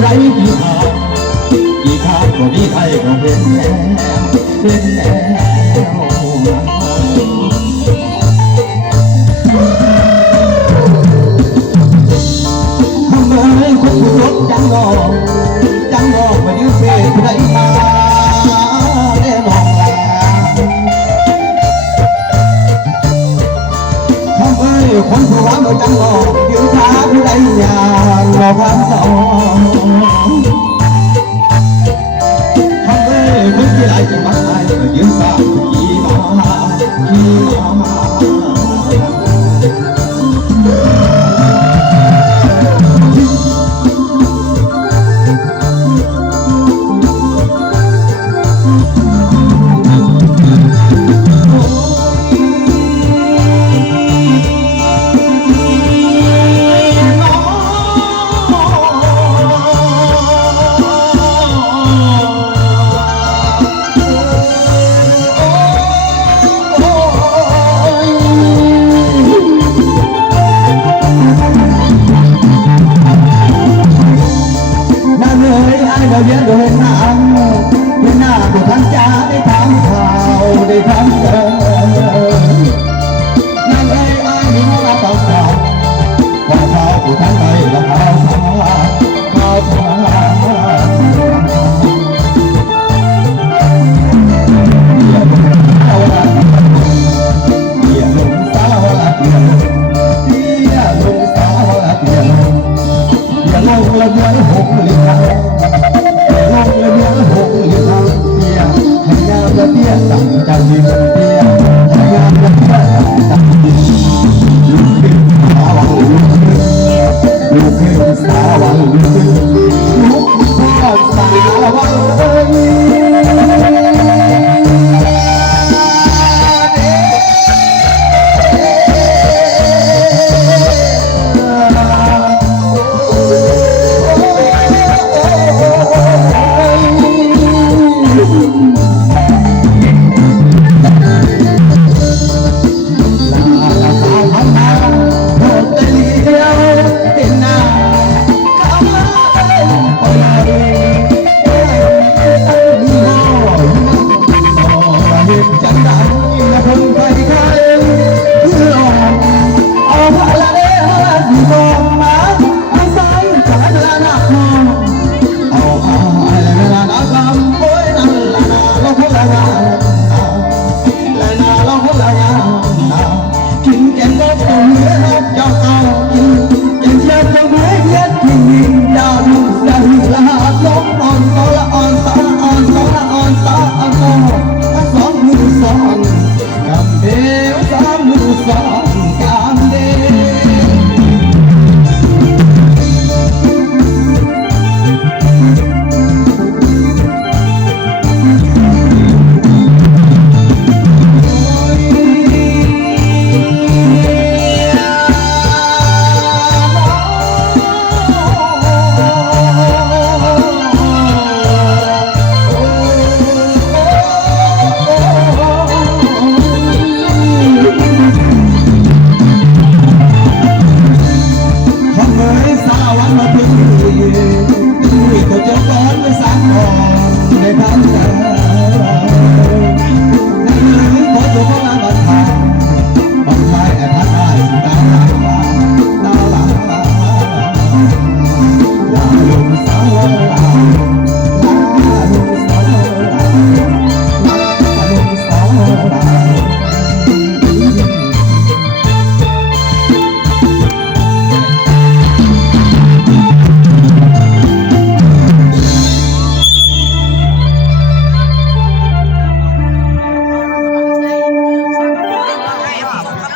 ไรกี่ขาก็มีใครก็เป็นแล้วทำไมคนผู้รบจังงอมายืนเปรตไรมาแน่นอนทำไมคนผู้ว่ามาจังงอยืนท้าผู้ใดอย่างรอความสองทำไมคนที่ไรจะมาให้มายืนสร้างขี่มาเราเรียนโดยหน้าผู้ทันจ้าได้ทำข่าวได้ทำนั่นเอ้ยอ้ายมีมาต้องการว่าข่าวผู้ทันไปแล้วข่าวกินแกงก็ต้ม